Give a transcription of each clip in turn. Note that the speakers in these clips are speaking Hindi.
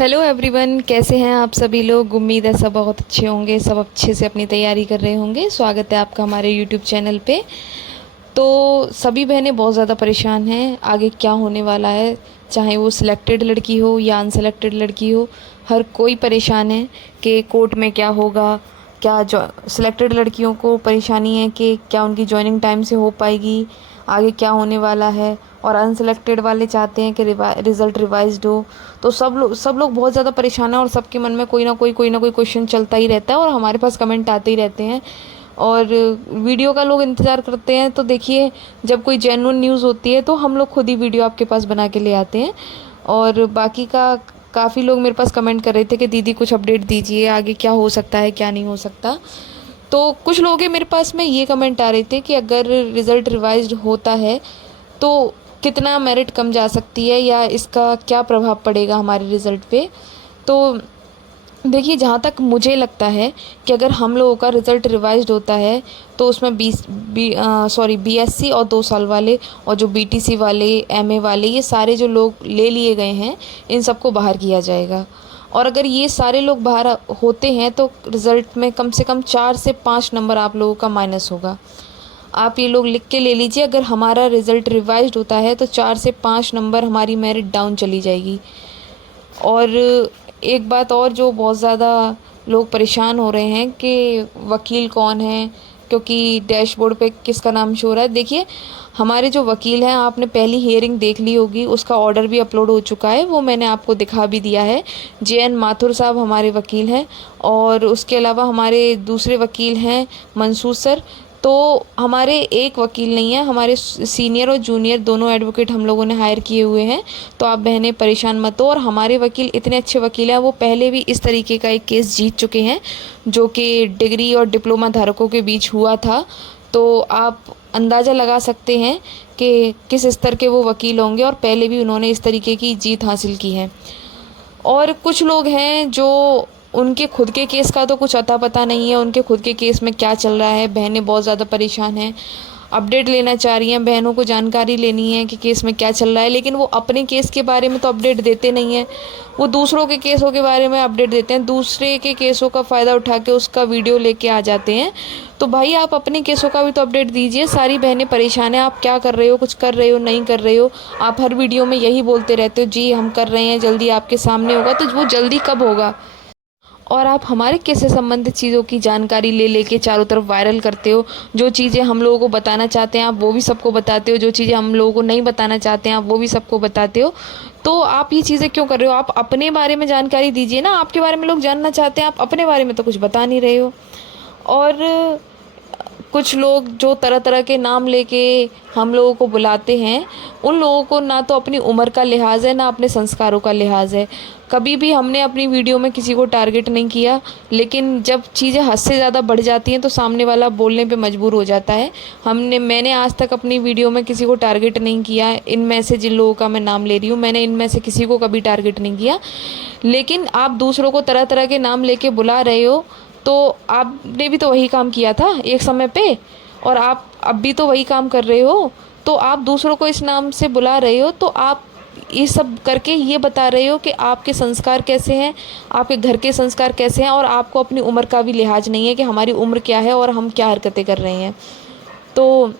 हेलो एवरीवन, कैसे हैं आप सभी लोग। उम्मीद है सब बहुत अच्छे होंगे, सब अच्छे से अपनी तैयारी कर रहे होंगे। स्वागत है आपका हमारे यूट्यूब चैनल पे। तो सभी बहनें बहुत ज़्यादा परेशान हैं आगे क्या होने वाला है, चाहे वो सिलेक्टेड लड़की हो या अनसेलेक्टेड लड़की हो। हर कोई परेशान है कि कोर्ट में क्या होगा। क्या जो सिलेक्टेड लड़कियों को परेशानी है कि क्या उनकी जॉइनिंग टाइम से हो पाएगी, आगे क्या होने वाला है। और अनसिलेक्टेड वाले चाहते हैं कि रिज़ल्ट रिवाइज्ड हो। तो सब लोग बहुत ज़्यादा परेशान हैं और सबके मन में कोई ना कोई क्वेश्चन चलता ही रहता है और हमारे पास कमेंट आते ही रहते हैं। और वीडियो का लोग इंतज़ार करते हैं। तो देखिए, जब कोई जेन्युइन न्यूज़ होती है तो हम लोग खुद ही वीडियो आपके पास बना के ले आते हैं। और बाकी का काफ़ी लोग मेरे पास कमेंट कर रहे थे कि दीदी कुछ अपडेट दीजिए, आगे क्या हो सकता है क्या नहीं हो सकता। तो कुछ लोग हैं मेरे पास में ये कमेंट आ रहे थे कि अगर रिज़ल्ट रिवाइज्ड होता है तो कितना मेरिट कम जा सकती है या इसका क्या प्रभाव पड़ेगा हमारे रिज़ल्ट पे। तो देखिए, जहाँ तक मुझे लगता है कि अगर हम लोगों का रिज़ल्ट रिवाइज्ड होता है तो उसमें बीएससी और 2 साल वाले और जो बीटीसी वाले, एमए वाले, ये सारे जो लोग ले लिए गए हैं इन सबको बाहर किया जाएगा। और अगर ये सारे लोग बाहर होते हैं तो रिज़ल्ट में कम से कम 4 से 5 नंबर आप लोगों का माइनस होगा। आप ये लोग लिख के ले लीजिए, अगर हमारा रिज़ल्ट रिवाइज्ड होता है तो 4 से 5 नंबर हमारी मेरिट डाउन चली जाएगी। और एक बात और, जो बहुत ज़्यादा लोग परेशान हो रहे हैं कि वकील कौन है, क्योंकि डैशबोर्ड पे किसका नाम शो हो रहा है। देखिए, हमारे जो वकील हैं, आपने पहली हियरिंग देख ली होगी, उसका ऑर्डर भी अपलोड हो चुका है, वो मैंने आपको दिखा भी दिया है। JN माथुर साहब हमारे वकील हैं। और उसके अलावा हमारे दूसरे वकील हैं मंसूर सर। तो हमारे एक वकील नहीं है, हमारे सीनियर और जूनियर दोनों एडवोकेट हम लोगों ने हायर किए हुए हैं। तो आप बहनें परेशान मत हो। और हमारे वकील इतने अच्छे वकील हैं, वो पहले भी इस तरीके का एक केस जीत चुके हैं जो कि डिग्री और डिप्लोमा धारकों के बीच हुआ था। तो आप अंदाज़ा लगा सकते हैं कि किस स्तर के वो वकील होंगे और पहले भी उन्होंने इस तरीके की जीत हासिल की है। और कुछ लोग हैं जो, उनके खुद के केस का तो कुछ अता पता नहीं है, उनके खुद के केस में क्या चल रहा है। बहनें बहुत ज़्यादा परेशान हैं, अपडेट लेना चाह रही हैं, बहनों को जानकारी लेनी है कि केस में क्या चल रहा है। लेकिन वो अपने केस के बारे में तो अपडेट देते नहीं हैं, वो दूसरों के केसों के बारे में अपडेट देते हैं, दूसरे के केसों का फ़ायदा उठा के उसका वीडियो लेके आ जाते हैं। तो भाई, आप अपने केसों का भी तो अपडेट दीजिए। सारी बहनें परेशान हैं, आप क्या कर रहे हो, कुछ कर रहे हो, नहीं कर रहे हो। आप हर वीडियो में यही बोलते रहते हो, जी हम कर रहे हैं, जल्दी आपके सामने होगा। तो वो जल्दी कब होगा। और आप हमारे केस से संबंधित चीज़ों की जानकारी ले लेके चारों तरफ वायरल करते हो। जो चीज़ें हम लोगों को बताना चाहते हैं आप वो भी सबको बताते हो, जो चीज़ें हम लोगों को नहीं बताना चाहते हैं आप वो भी सबको बताते हो। तो आप ये चीज़ें क्यों कर रहे हो। आप अपने बारे में जानकारी दीजिए ना, आपके बारे में लोग जानना चाहते हैं, आप अपने बारे में तो कुछ बता नहीं रहे हो। और कुछ लोग जो तरह तरह के नाम लेके हम लोगों को बुलाते हैं, उन लोगों को ना तो अपनी उम्र का लिहाज है ना अपने संस्कारों का लिहाज है। कभी भी हमने अपनी वीडियो में किसी को टारगेट नहीं किया, लेकिन जब चीज़ें हद से ज़्यादा बढ़ जाती हैं तो सामने वाला बोलने पे मजबूर हो जाता है। मैंने आज तक अपनी वीडियो में किसी को टारगेट नहीं किया। इनमें से जिन लोगों का मैं नाम ले रही हूँ, मैंने इनमें से किसी को कभी टारगेट नहीं किया। लेकिन आप दूसरों को तरह तरह के नाम लेके बुला रहे हो, तो आपने भी तो वही काम किया था एक समय पे, और आप अब भी तो वही काम कर रहे हो। तो आप दूसरों को इस नाम से बुला रहे हो, तो आप ये सब करके ये बता रहे हो कि आपके संस्कार कैसे हैं, आपके घर के संस्कार कैसे हैं। और आपको अपनी उम्र का भी लिहाज नहीं है कि हमारी उम्र क्या है और हम क्या हरकतें कर रहे हैं। तो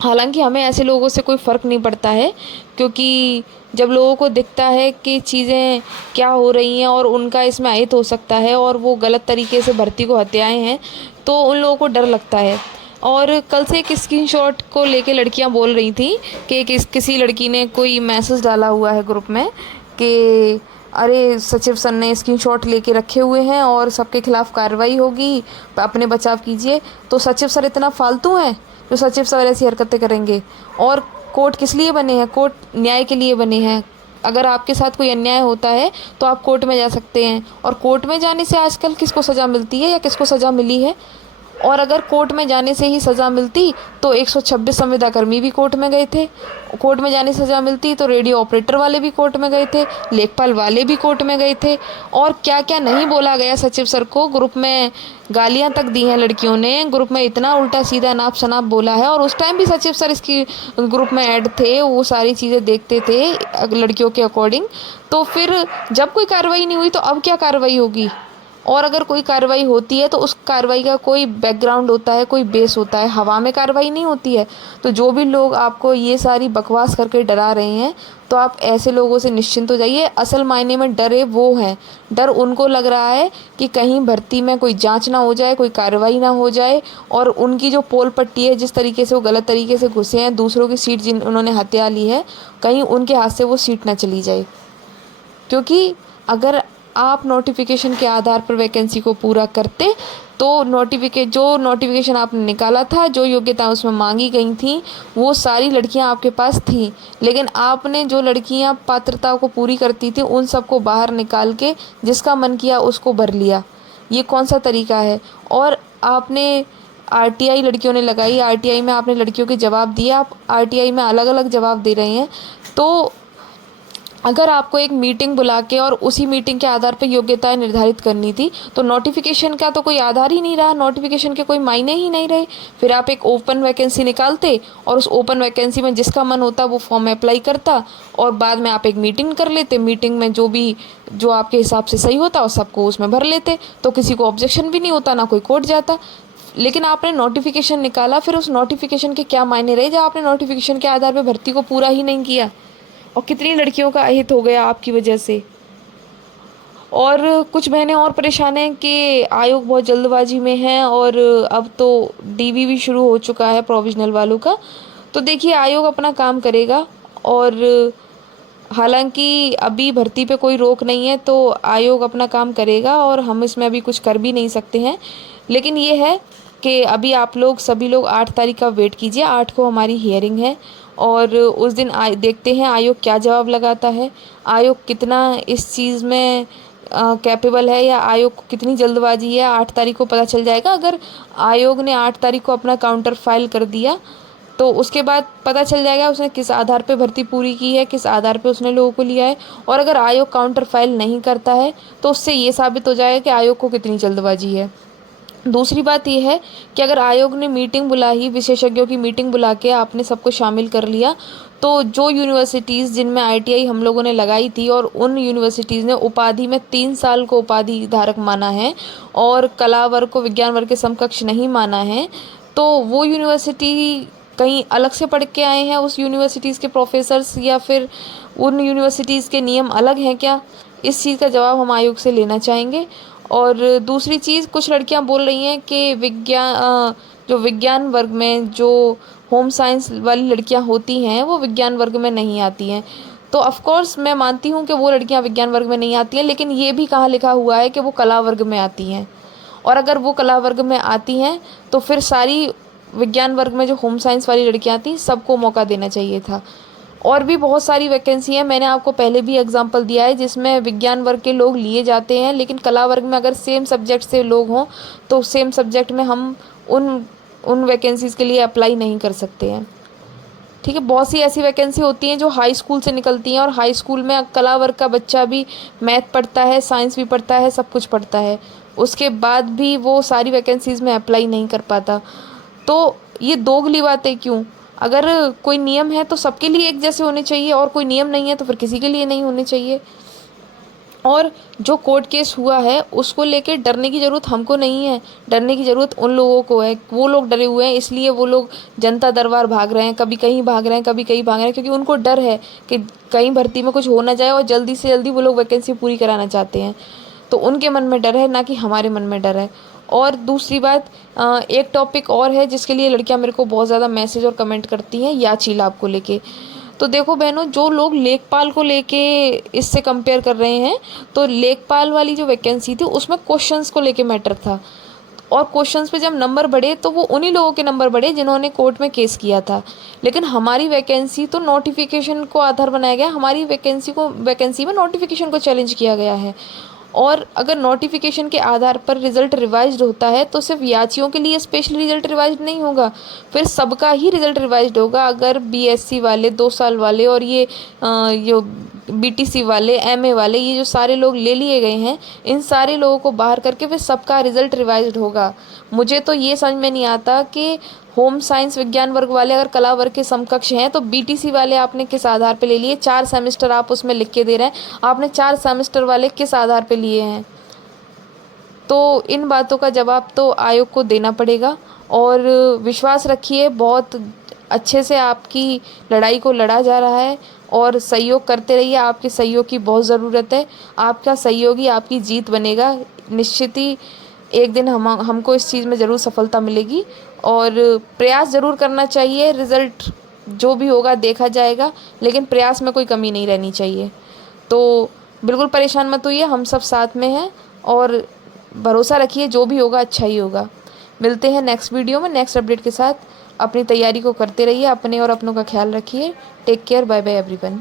हालांकि हमें ऐसे लोगों से कोई फ़र्क नहीं पड़ता है, क्योंकि जब लोगों को दिखता है कि चीज़ें क्या हो रही हैं और उनका इसमें अहित हो सकता है और वो गलत तरीके से भर्ती को हत्याएं हैं, तो उन लोगों को डर लगता है। और कल से एक स्क्रीनशॉट को लेके लड़कियां बोल रही थी कि किसी लड़की ने कोई मैसेज डाला हुआ है ग्रुप में कि अरे सचिव सर ने स्क्रीनशॉट लेके रखे हुए हैं और सबके खिलाफ कार्रवाई होगी, अपने बचाव कीजिए। तो सचिव सर इतना फालतू हैं जो सचिव सर ऐसी हरकतें करेंगे। और कोर्ट किस लिए बने हैं, कोर्ट न्याय के लिए बने हैं। अगर आपके साथ कोई अन्याय होता है तो आप कोर्ट में जा सकते हैं, और कोर्ट में जाने से आजकल किसको सज़ा मिलती है या किसको सज़ा मिली है। और अगर कोर्ट में जाने से ही सज़ा मिलती तो 126 संविदाकर्मी भी कोर्ट में गए थे। कोर्ट में जाने से सज़ा मिलती तो रेडियो ऑपरेटर वाले भी कोर्ट में गए थे, लेखपाल वाले भी कोर्ट में गए थे। और क्या क्या नहीं बोला गया सचिव सर को, ग्रुप में गालियां तक दी हैं लड़कियों ने, ग्रुप में इतना उल्टा सीधा नाप शनाप बोला है। और उस टाइम भी सचिव सर इसकी ग्रुप में ऐड थे, वो सारी चीज़ें देखते थे लड़कियों के अकॉर्डिंग। तो फिर जब कोई कार्रवाई नहीं हुई तो अब क्या कार्रवाई होगी? और अगर कोई कार्रवाई होती है तो उस कार्रवाई का कोई बैकग्राउंड होता है, कोई बेस होता है, हवा में कार्रवाई नहीं होती है। तो जो भी लोग आपको ये सारी बकवास करके डरा रहे हैं, तो आप ऐसे लोगों से निश्चिंत हो जाइए। असल मायने में डरे वो हैं, डर उनको लग रहा है कि कहीं भर्ती में कोई जांच ना हो जाए, कोई कार्रवाई ना हो जाए, और उनकी जो पोल पट्टी है, जिस तरीके से वो गलत तरीके से घुसे हैं, दूसरों की सीट जिन उन्होंने हत्या ली है, कहीं उनके हाथ से वो सीट ना चली जाए। क्योंकि अगर आप नोटिफिकेशन के आधार पर वैकेंसी को पूरा करते तो जो नोटिफिकेशन आपने निकाला था, जो योग्यता उसमें मांगी गई थी, वो सारी लड़कियां आपके पास थी। लेकिन आपने जो लड़कियां पात्रता को पूरी करती थी उन सबको बाहर निकाल के जिसका मन किया उसको भर लिया। ये कौन सा तरीका है? और आपने आरटीआई लड़कियों ने लगाई, आरटीआई में आपने लड़कियों के जवाब दिए, आप आरटीआई में अलग अलग जवाब दे रहे हैं। तो अगर आपको एक मीटिंग बुला के और उसी मीटिंग के आधार पर योग्यताएं निर्धारित करनी थी, तो नोटिफिकेशन का तो कोई आधार ही नहीं रहा, नोटिफिकेशन के कोई मायने ही नहीं रहे। फिर आप एक ओपन वैकेंसी निकालते और उस ओपन वैकेंसी में जिसका मन होता वो फॉर्म अप्लाई करता, और बाद में आप एक मीटिंग कर लेते। मीटिंग में जो आपके हिसाब से सही होता और सबको उसमें भर लेते, तो किसी को ऑब्जेक्शन भी नहीं होता, ना कोई कोर्ट जाता। लेकिन आपने नोटिफिकेशन निकाला, फिर उस नोटिफिकेशन के क्या मायने रहे जब आपने नोटिफिकेशन के आधार पर भर्ती को पूरा ही नहीं किया, और कितनी लड़कियों का अहित हो गया आपकी वजह से। और कुछ बहनें और परेशान हैं कि आयोग बहुत जल्दबाजी में है, और अब तो डीवी भी शुरू हो चुका है प्रोविजनल वालों का। तो देखिए, आयोग अपना काम करेगा, और हालांकि अभी भर्ती पे कोई रोक नहीं है, तो आयोग अपना काम करेगा और हम इसमें अभी कुछ कर भी नहीं सकते हैं। लेकिन ये है कि अभी आप लोग सभी लोग 8 तारीख का वेट कीजिए। 8 को हमारी हियरिंग है, और उस दिन देखते हैं आयोग क्या जवाब लगाता है, आयोग कितना इस चीज़ में कैपेबल है, या आयोग को कितनी जल्दबाजी है। 8 तारीख को पता चल जाएगा। अगर आयोग ने 8 तारीख को अपना काउंटर फाइल कर दिया तो उसके बाद पता चल जाएगा उसने किस आधार पे भर्ती पूरी की है, किस आधार पे उसने लोगों को लिया है। और अगर आयोग काउंटर फाइल नहीं करता है तो उससे ये साबित हो जाएगा कि आयोग को कितनी जल्दबाजी है। दूसरी बात यह है कि अगर आयोग ने मीटिंग बुलाई, विशेषज्ञों की मीटिंग बुला के आपने सबको शामिल कर लिया, तो जो यूनिवर्सिटीज़ जिनमें आईटीआई हम लोगों ने लगाई थी, और उन यूनिवर्सिटीज़ ने उपाधि में 3 साल को उपाधि धारक माना है और कला वर्ग को विज्ञान वर्ग के समकक्ष नहीं माना है, तो वो यूनिवर्सिटी कहीं अलग से पढ़ के आए हैं, उस यूनिवर्सिटीज़ के प्रोफेसर्स, या फिर उन यूनिवर्सिटीज़ के नियम अलग हैं क्या? इस चीज़ का जवाब हम आयोग से लेना चाहेंगे। और दूसरी चीज़, कुछ लड़कियां बोल रही हैं कि जो विज्ञान वर्ग में जो होम साइंस वाली लड़कियां होती हैं वो विज्ञान वर्ग में नहीं आती हैं। तो ऑफ कोर्स मैं मानती हूँ कि वो लड़कियां विज्ञान वर्ग में नहीं आती हैं, लेकिन ये भी कहाँ लिखा हुआ है कि वो कला वर्ग में आती हैं। और अगर वो कला वर्ग में आती हैं तो फिर सारी विज्ञान वर्ग में जो होम साइंस वाली लड़कियां थी सबको मौका देना चाहिए था। और भी बहुत सारी वैकेंसी है, मैंने आपको पहले भी एग्जांपल दिया है, जिसमें विज्ञान वर्ग के लोग लिए जाते हैं, लेकिन कला वर्ग में अगर सेम सब्जेक्ट से लोग हों तो सेम सब्जेक्ट में हम उन वैकेंसीज़ के लिए अप्लाई नहीं कर सकते हैं। ठीक है, बहुत सी ऐसी वैकेंसी होती हैं जो हाई स्कूल से निकलती हैं, और हाई स्कूल में कला वर्ग का बच्चा भी मैथ पढ़ता है, साइंस भी पढ़ता है, सब कुछ पढ़ता है, उसके बाद भी वो सारी वैकेंसीज़ में अप्लाई नहीं कर पाता। तो ये दोगली बातें क्यों? अगर कोई नियम है तो सबके लिए एक जैसे होने चाहिए, और कोई नियम नहीं है तो फिर किसी के लिए नहीं होने चाहिए। और जो कोर्ट केस हुआ है उसको लेके डरने की ज़रूरत हमको नहीं है, डरने की ज़रूरत उन लोगों को है। वो लोग डरे हुए हैं, इसलिए वो लोग जनता दरबार भाग रहे हैं, कभी कहीं भाग रहे हैं, कभी कहीं भाग रहे हैं, क्योंकि उनको डर है कि कहीं भर्ती में कुछ हो ना जाए, और जल्दी से जल्दी वो लोग वैकेंसी पूरी कराना चाहते हैं। तो उनके मन में डर है, ना कि हमारे मन में डर है। और दूसरी बात, एक टॉपिक और है जिसके लिए लड़कियां मेरे को बहुत ज़्यादा मैसेज और कमेंट करती हैं, याची लाभ को लेके। तो देखो बहनों, जो लोग लेखपाल को लेके इससे कंपेयर कर रहे हैं, तो लेखपाल वाली जो वैकेंसी थी उसमें क्वेश्चंस को लेके मैटर था, और क्वेश्चंस पे जब नंबर बढ़े तो वो उन्हीं लोगों के नंबर बढ़े जिन्होंने कोर्ट में केस किया था। लेकिन हमारी वैकेंसी तो नोटिफिकेशन को आधार बनाया गया, हमारी वैकेंसी में नोटिफिकेशन को चैलेंज किया गया है। और अगर नोटिफिकेशन के आधार पर रिज़ल्ट रिवाइज्ड होता है तो सिर्फ याचियों के लिए स्पेशल रिज़ल्ट रिवाइज्ड नहीं होगा, फिर सबका ही रिज़ल्ट रिवाइज्ड होगा। अगर बीएससी वाले 2 साल वाले और ये जो बीटीसी वाले, एमए वाले, ये जो सारे लोग ले लिए गए हैं, इन सारे लोगों को बाहर करके फिर सबका रिज़ल्ट रिवाइज्ड होगा। मुझे तो ये समझ में नहीं आता कि होम साइंस विज्ञान वर्ग वाले अगर कला वर्ग के समकक्ष हैं तो बीटीसी वाले आपने किस आधार पे ले लिए? 4 सेमेस्टर आप उसमें लिख के दे रहे हैं, आपने 4 सेमेस्टर वाले किस आधार पे लिए हैं? तो इन बातों का जवाब तो आयोग को देना पड़ेगा। और विश्वास रखिए, बहुत अच्छे से आपकी लड़ाई को लड़ा जा रहा है और सहयोग करते रहिए। आपके सहयोग की बहुत ज़रूरत है। आपका सहयोग ही आपकी जीत बनेगा। निश्चित ही एक दिन हमको इस चीज़ में ज़रूर सफलता मिलेगी और प्रयास ज़रूर करना चाहिए। रिज़ल्ट जो भी होगा देखा जाएगा, लेकिन प्रयास में कोई कमी नहीं रहनी चाहिए। तो बिल्कुल परेशान मत होइए, हम सब साथ में हैं और भरोसा रखिए, जो भी होगा अच्छा ही होगा। मिलते हैं नेक्स्ट वीडियो में नेक्स्ट अपडेट के साथ। अपनी तैयारी को करते रहिए, अपने और अपनों का ख्याल रखिए। Take care, bye bye everyone.